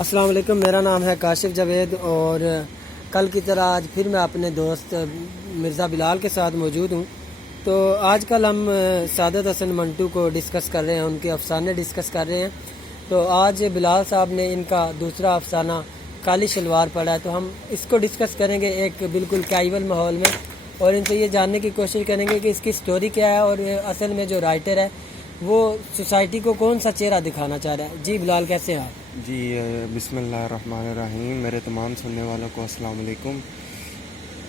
السلام علیکم، میرا نام ہے کاشف جاوید اور کل کی طرح آج پھر میں اپنے دوست مرزا بلال کے ساتھ موجود ہوں۔ تو آج کل ہم سعادت حسن منٹو کو ڈسکس کر رہے ہیں، ان کے افسانے ڈسکس کر رہے ہیں۔ تو آج بلال صاحب نے ان کا دوسرا افسانہ کالی شلوار پڑھا ہے، تو ہم اس کو ڈسکس کریں گے ایک بالکل کیجول ماحول میں، اور ان سے یہ جاننے کی کوشش کریں گے کہ اس کی سٹوری کیا ہے اور اصل میں جو رائٹر ہے وہ سوسائٹی کو کون سا چہرہ دکھانا چاہ رہا ہے۔ جی بلال، کیسے ہیں آپ؟ جی بسم اللہ الرحمن الرحیم۔ میرے تمام سننے والوں کو السلام علیکم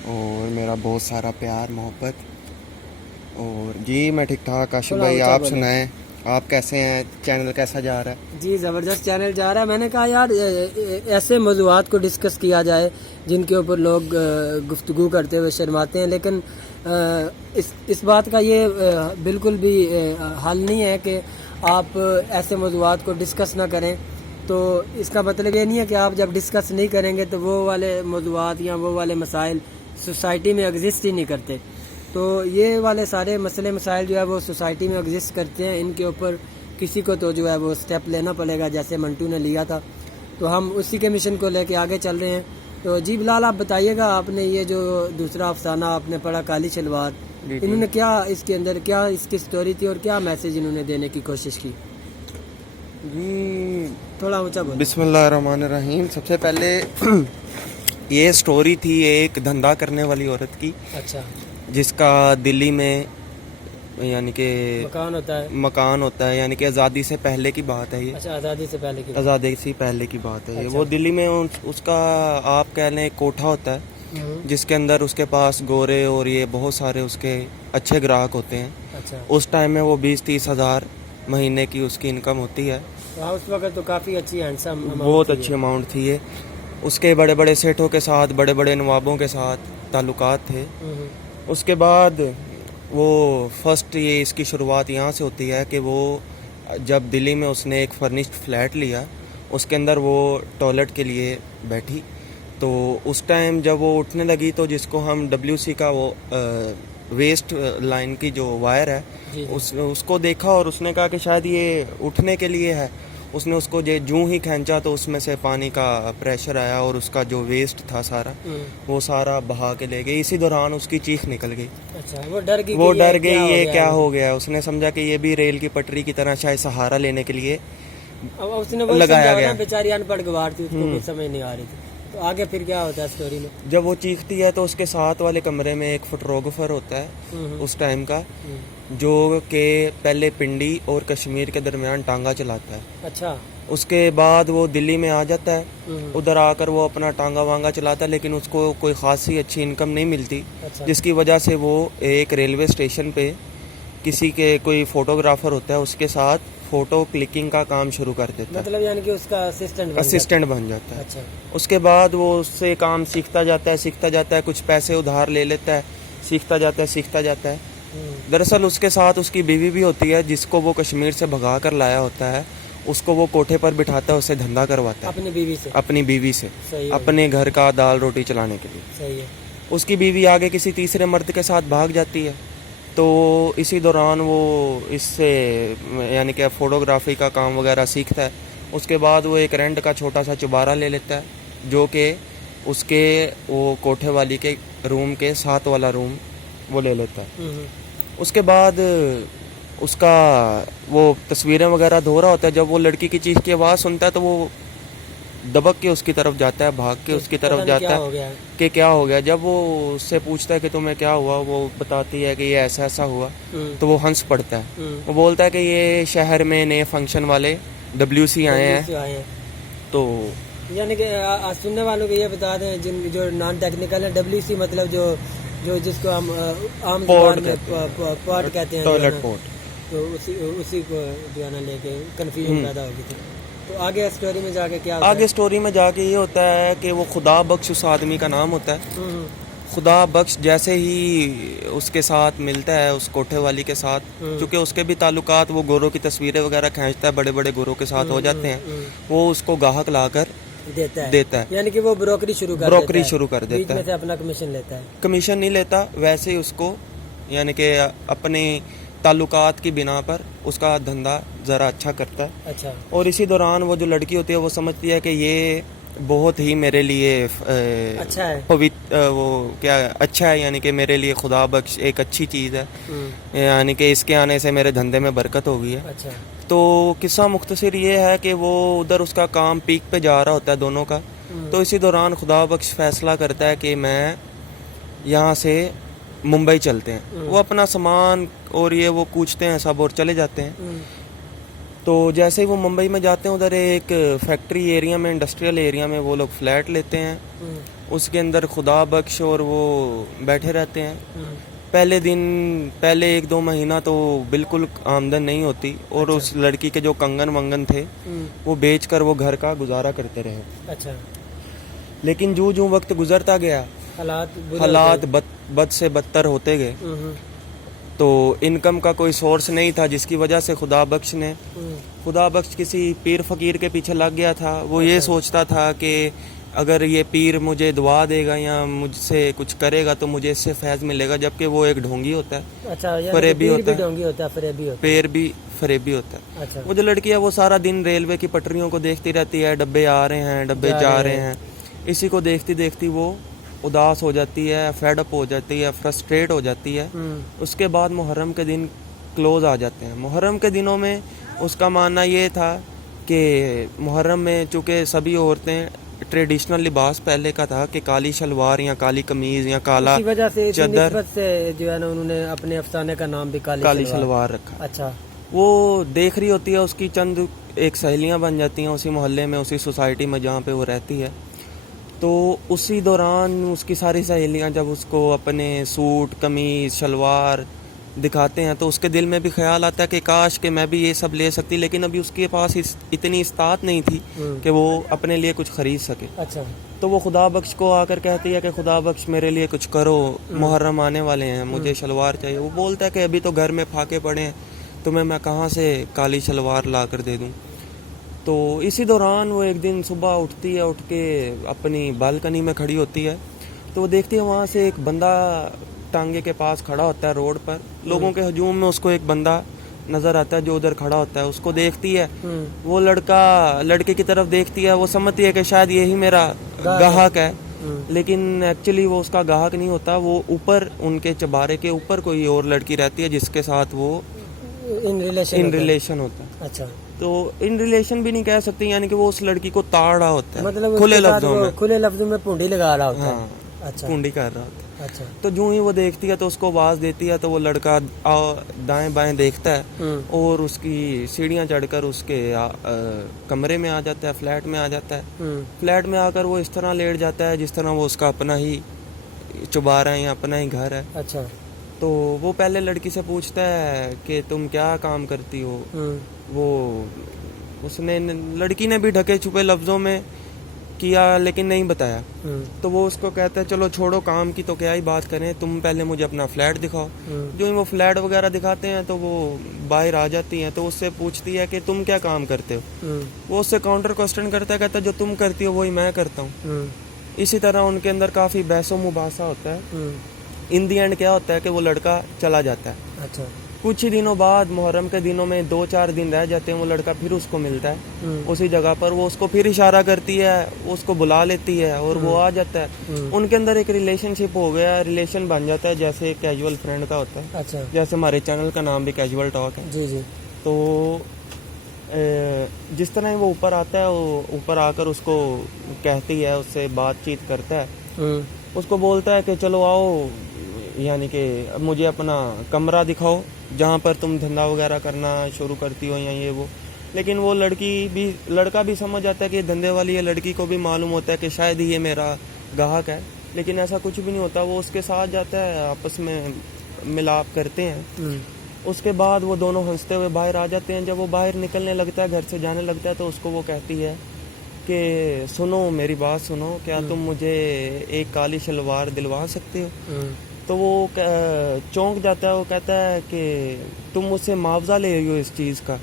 اور میرا بہت سارا پیار محبت۔ اور جی میں ٹھیک ٹھاک، کاشف بھائی آپ سنائیں، آپ کیسے ہیں؟ چینل کیسا جا رہا ہے؟ جی زبردست چینل جا رہا ہے۔ میں نے کہا یار ایسے موضوعات کو ڈسکس کیا جائے جن کے اوپر لوگ گفتگو کرتے ہوئے شرماتے ہیں، لیکن اس بات کا یہ بالکل بھی حل نہیں ہے کہ آپ ایسے موضوعات کو ڈسکس نہ کریں۔ تو اس کا مطلب یہ نہیں ہے کہ آپ جب ڈسکس نہیں کریں گے تو وہ والے موضوعات یا وہ والے مسائل سوسائٹی میں ایگزسٹ ہی نہیں کرتے۔ تو یہ والے سارے مسئلے مسائل جو ہے وہ سوسائٹی میں ایگزسٹ کرتے ہیں، ان کے اوپر کسی کو تو جو ہے وہ سٹیپ لینا پڑے گا، جیسے منٹو نے لیا تھا۔ تو ہم اسی کے مشن کو لے کے آگے چل رہے ہیں۔ تو جی بلال، آپ بتائیے گا، آپ نے یہ جو دوسرا افسانہ آپ نے پڑھا کالی شلوار، انہوں نے کیا اس کے اندر کیا اس کی سٹوری تھی اور کیا میسج انہوں نے دینے کی کوشش کی؟ جی تھوڑا اونچا بولیں۔ بسم اللہ الرحمن الرحیم۔ سب سے پہلے یہ سٹوری تھی ایک دھندا کرنے والی عورت کی، اچھا، جس کا دلی میں یعنی کہ مکان ہوتا ہے، یعنی کہ آزادی سے پہلے کی بات ہے یہ۔ اچھا، آزادی سے پہلے کی آزادی سے پہلے کی بات ہے یہ۔ وہ دلی میں اس کا آپ کہہ لیں کوٹھا ہوتا ہے، جس کے اندر اس کے پاس گورے اور یہ بہت سارے اس کے اچھے گراہک ہوتے ہیں۔ اچھا، اس ٹائم میں وہ 20-30 ہزار مہینے کی اس کی انکم ہوتی ہے۔ اس وقت تو کافی اچھی ہینڈسم، بہت اچھی اماؤنٹ تھی یہ۔ اس کے بڑے بڑے سیٹوں کے ساتھ، بڑے بڑے نوابوں کے ساتھ تعلقات تھے۔ اس کے بعد وہ فرسٹ یہ اس کی شروعات یہاں سے ہوتی ہے کہ وہ جب دلی میں اس نے ایک فرنشڈ فلیٹ لیا، اس کے اندر وہ ٹوائلٹ کے لیے بیٹھی۔ تو اس ٹائم جب وہ اٹھنے لگی تو جس کو ہم WC کا وہ ویسٹ لائن کی جو وائر ہے، اس کو دیکھا اور اس نے کہا کہ شاید یہ اٹھنے کے لیے ہے۔ اس نے اس کو جوں ہی کھینچا تو اس میں سے پانی کا پریشر آیا اور اس کا جو ویسٹ تھا سارا وہ سارا بہا کے لے گئی۔ اسی دوران اس کی چیخ نکل گئی۔ اچھا، وہ ڈر گئی یہ کیا ہو گیا۔ اس نے سمجھا کہ یہ بھی ریل کی پٹری کی طرح شاید سہارا لینے کے لیے لگایا گیا۔ بیچاری ان پڑھ گوار تھی، اس کو کچھ سمجھ نہیں آ رہی تھی۔ تو آگے پھر کیا ہوتا ہے سٹوری میں؟ جب وہ چیختی ہے تو اس کے ساتھ والے کمرے میں ایک فوٹوگرافر ہوتا ہے اس ٹائم کا، جو کہ پہلے پنڈی اور کشمیر کے درمیان ٹانگا چلاتا ہے۔ اچھا، اس کے بعد وہ دلی میں آ جاتا ہے، ادھر آ کر وہ اپنا ٹانگا وانگا چلاتا ہے، لیکن اس کو کوئی خاصی اچھی انکم نہیں ملتی، جس کی وجہ سے وہ ایک ریلوے اسٹیشن پہ کسی کے کوئی فوٹوگرافر ہوتا ہے اس کے ساتھ فوٹو کلکنگ کا کام شروع کر دیتا ہے، مطلب یعنی کہ اس کا اسسٹنٹ بن جاتا ہے۔ اچھا، اس کے بعد وہ اس سے کام سیکھتا جاتا ہے، کچھ پیسے ادھار لے لیتا ہے، سیکھتا جاتا ہے۔ دراصل اس کے ساتھ اس کی بیوی بھی ہوتی ہے، جس کو وہ کشمیر سے بھگا کر لایا ہوتا ہے۔ اس کو وہ کوٹھے پر بٹھاتا ہے، اسے دھندا کرواتا ہے اپنی بیوی سے اپنے گھر کا دال روٹی چلانے کے لیے۔ صحیح ہے۔ اس کی بیوی آگے کسی تیسرے مرد کے ساتھ بھاگ جاتی ہے، تو اسی دوران وہ اس سے یعنی کہ فوٹوگرافی کا کام وغیرہ سیکھتا ہے۔ اس کے بعد وہ ایک رینٹ کا چھوٹا سا چبارہ لے لیتا ہے، جو کہ اس کے وہ کوٹھے والی کے روم کے ساتھ والا روم وہ لے لیتا ہے۔ اس کے بعد اس کا وہ تصویریں وغیرہ دھو رہا ہوتا ہے۔ جب وہ لڑکی کی چیخ کی آواز سنتا ہے تو وہ دبک کے اس کی طرف جاتا ہے، بھاگ کے اس کی طرف جاتا ہے کہ کیا ہو گیا۔ جب وہ اس سے پوچھتا ہے کہ تمہیں کیا ہوا، وہ بتاتی ہے کہ یہ ایسا ہوا، تو وہ ہنس پڑتا ہے۔ وہ بولتا ہے کہ یہ شہر میں نئے فنکشن والے WC آئے ہیں، تو یعنی کہ سننے والوں کو یہ بتا دیں جو نان ٹیکنیکل ہے، WC مطلب جو جس کو ہم عام زبان میں پاٹ کہتے ہیں، ٹوائلٹ پورٹ، تو اسی کو جو ہے نا لے کے کنفیوژن پیدا ہو گئی تھی۔ تو آگے اسٹوری میں جا کے کیا ہوتا ہے؟ آگے اسٹوری میں جا کے یہ ہوتا ہے کہ وہ خدا بخش اس آدمی کا نام ہوتا ہے۔ خدا بخش جیسے ہی اس کے ساتھ ملتا ہے، اس کوٹھے والی کے ساتھ، چونکہ اس کے بھی تعلقات، وہ گوروں کی تصویریں وغیرہ کھینچتا ہے، بڑے بڑے گوروں کے ساتھ ہو جاتے ہیں، وہ اس کو گاہک لا کر دیتا ہے، یعنی کہ وہ بروکری شروع کر دیتا ہے، سے اپنا کمیشن لیتا ہے۔ کمیشن نہیں لیتا، ویسے ہی اس کو یعنی کہ اپنی تعلقات کی بنا پر اس کا دھندا ذرا اچھا کرتا ہے. اچھا اور اسی دوران وہ جو لڑکی ہوتی ہے وہ سمجھتی ہے کہ یہ بہت ہی میرے لیے اچھا ہے. وہ کیا اچھا ہے، یعنی کہ میرے لیے خدا بخش ایک اچھی چیز ہے، یعنی کہ اس کے آنے سے میرے دھندے میں برکت ہو گئی ہے. اچھا تو قصہ مختصر یہ ہے کہ وہ ادھر اس کا کام پیک پہ جا رہا ہوتا ہے دونوں کا. تو اسی دوران خدا بخش فیصلہ کرتا ہے کہ میں یہاں سے ممبئی چلتے ہیں. وہ اپنا سامان اور یہ وہ کوچتے ہیں سب اور چلے جاتے ہیں. تو جیسے ہی وہ ممبئی میں جاتے ہیں ادھر ایک فیکٹری ایریا میں، انڈسٹریل ایریا میں وہ لوگ فلیٹ لیتے ہیں. اس کے اندر خدا بخش اور وہ بیٹھے رہتے ہیں. پہلے 1-2 مہینہ تو بالکل آمدن نہیں ہوتی، اور اس لڑکی کے جو کنگن ونگن تھے وہ بیچ کر وہ گھر کا گزارا کرتے رہے. اچھا. لیکن جو وقت گزرتا گیا حالات بد سے بدتر ہوتے گئے. تو انکم کا کوئی سورس نہیں تھا، جس کی وجہ سے خدا بخش کسی پیر فقیر کے پیچھے لگ گیا تھا. وہ یہ سوچتا تھا کہ اگر یہ پیر مجھے دعا دے گا یا مجھ سے کچھ کرے گا تو مجھے اس سے فیض ملے گا، جبکہ وہ ایک ڈھونگی ہوتا ہے. اچھا، فریبی ہوتا ہے. پیر بھی فریبی ہوتا ہے. اچھا. وہ جو لڑکی ہے وہ سارا دن ریلوے کی پٹریوں کو دیکھتی رہتی ہے، ڈبے آ رہے ہیں ڈبے جا رہے ہیں. اسی کو دیکھتی دیکھتی وہ اداس ہو جاتی ہے، فیڈ اپ ہو جاتی ہے، فرسٹریٹ ہو جاتی ہے. اس کے بعد محرم کے دن کلوز آ جاتے ہیں. محرم کے دنوں میں اس کا ماننا یہ تھا کہ محرم میں چونکہ سبھی عورتیں ٹریڈیشنل لباس پہلے کا تھا کہ کالی شلوار یا کالی قمیض یا کالا چادر سے جو ہے نا انہوں نے اپنے افسانے کا نام بھی کالی شلوار رکھا. اچھا. وہ دیکھ رہی ہوتی ہے، اس کی چند ایک سہیلیاں بن جاتی ہیں اسی محلے میں، اسی سوسائٹی میں جہاں پہ وہ رہتی ہے. تو اسی دوران اس کی ساری سہیلیاں جب اس کو اپنے سوٹ قمیض شلوار دکھاتے ہیں تو اس کے دل میں بھی خیال آتا ہے کہ کاش کہ میں بھی یہ سب لے سکتی، لیکن ابھی اس کے پاس اتنی استطاعت نہیں تھی کہ وہ اپنے لیے کچھ خرید سکے. اچھا. تو وہ خدا بخش کو آ کر کہتی ہے کہ خدا بخش میرے لیے کچھ کرو، محرم آنے والے ہیں، مجھے شلوار چاہیے. وہ بولتا ہے کہ ابھی تو گھر میں پھاکے پڑے ہیں، تمہیں میں کہاں سے کالی شلوار لا کر دے دوں. تو اسی دوران وہ ایک دن صبح اٹھتی ہے، اٹھ کے اپنی بالکنی میں کھڑی ہوتی ہے. تو وہ دیکھتی ہے وہاں سے ایک بندہ ٹانگے کے پاس کھڑا ہوتا ہے روڈ پر. لوگوں کے ہجوم میں اس کو ایک بندہ نظر آتا ہے جو ادھر کھڑا ہوتا ہے. اس کو دیکھتی ہے، وہ لڑکے کی طرف دیکھتی ہے. وہ سمجھتی ہے کہ شاید یہی میرا گاہک ہے، لیکن ایکچولی وہ اس کا گاہک نہیں ہوتا. وہ اوپر ان کے چبارے کے اوپر کوئی اور لڑکی رہتی ہے جس کے ساتھ وہ ان ریلیشن ہوتا ہے. اچھا. تو ان ریلیشن بھی نہیں کہہ سکتے، یعنی کہ وہ اس لڑکی کو تاڑ رہا ہوتا ہے، مطلب کھلے لفظوں میں پونڈی لگا رہا ہوتا ہے. اچھا. پونڈی کر رہا ہوتا ہے. اچھا. تو جو ہی وہ دیکھتی ہے تو اس کو آواز دیتی ہے، تو وہ لڑکا دائیں بائیں دیکھتا ہے اور اس کی سیڑھیاں چڑھ کر اس کے کمرے میں آ جاتا ہے، فلیٹ میں آ جاتا ہے. فلیٹ میں آ کر وہ اس طرح لیٹ جاتا ہے جس طرح وہ اس کا اپنا ہی چبارا ہے یا اپنا ہی گھر ہے. اچھا. تو وہ پہلے لڑکی سے پوچھتا ہے کہ تم کیا کام کرتی ہو. لڑکی نے بھی ڈھکے چھپے لفظوں میں کیا لیکن نہیں بتایا. تو وہ اس کو کہتا ہے چلو چھوڑو کام کی تو کیا ہی بات کریں، تم پہلے مجھے اپنا فلیٹ دکھاؤ. جو ہی وہ فلیٹ وغیرہ دکھاتے ہیں تو وہ باہر آ جاتی ہیں. تو اس سے پوچھتی ہے کہ تم کیا کام کرتے ہو. وہ اس سے کاؤنٹر کوسچن کرتا ہے، کہتا ہے جو تم کرتی ہو وہی میں کرتا ہوں. اسی طرح ان کے اندر کافی بحث و مباحثہ ہوتا ہے. ان دی اینڈ کیا ہوتا ہے کہ وہ لڑکا چلا جاتا ہے. اچھا. کچھ ہی دنوں بعد محرم کے دنوں میں 2-4 دن رہ جاتے ہیں، وہ لڑکا پھر اس کو ملتا ہے اسی جگہ پر. وہ اس کو پھر اشارہ کرتی ہے، وہ اس کو بلا لیتی ہے اور وہ آ جاتا ہے. ان کے اندر ایک ریلیشن شپ ہو گیا، ریلیشن بن جاتا ہے جیسے ایک کیجول فرینڈ کا ہوتا ہے. اچھا. جیسے ہمارے چینل کا نام بھی کیجول ٹاک ہے. جی جی. تو جس طرح وہ اوپر آتا ہے، وہ اوپر آ کر اس کو کہتی ہے، اس سے بات چیت کرتا ہے. اس کو بولتا ہے کہ چلو آؤ، یعنی کہ مجھے اپنا کمرہ دکھاؤ جہاں پر تم دھندا وغیرہ کرنا شروع کرتی ہو یا یہ وہ. لیکن وہ لڑکا بھی سمجھ آتا ہے کہ دھندے والی ہے. لڑکی کو بھی معلوم ہوتا ہے کہ شاید ہی یہ میرا گاہک ہے، لیکن ایسا کچھ بھی نہیں ہوتا. وہ اس کے ساتھ جاتا ہے، آپس میں ملاپ کرتے ہیں. اس کے بعد وہ دونوں ہنستے ہوئے باہر آ جاتے ہیں. جب وہ باہر نکلنے لگتا ہے، گھر سے جانے لگتا ہے، تو اس کو وہ کہتی ہے کہ سنو میری بات سنو، کیا تم مجھے ایک کالی شلوار دلوا سکتے ہو. تو وہ چونک جاتا ہے. وہ کہتا ہے کہ تم مجھ سے معاوضہ لے رہی ہو اس چیز کا.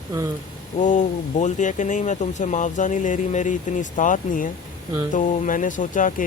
وہ بولتی ہے کہ نہیں، میں تم سے معاوضہ نہیں لے رہی، میری اتنی استطاعت نہیں ہے. تو میں نے سوچا کہ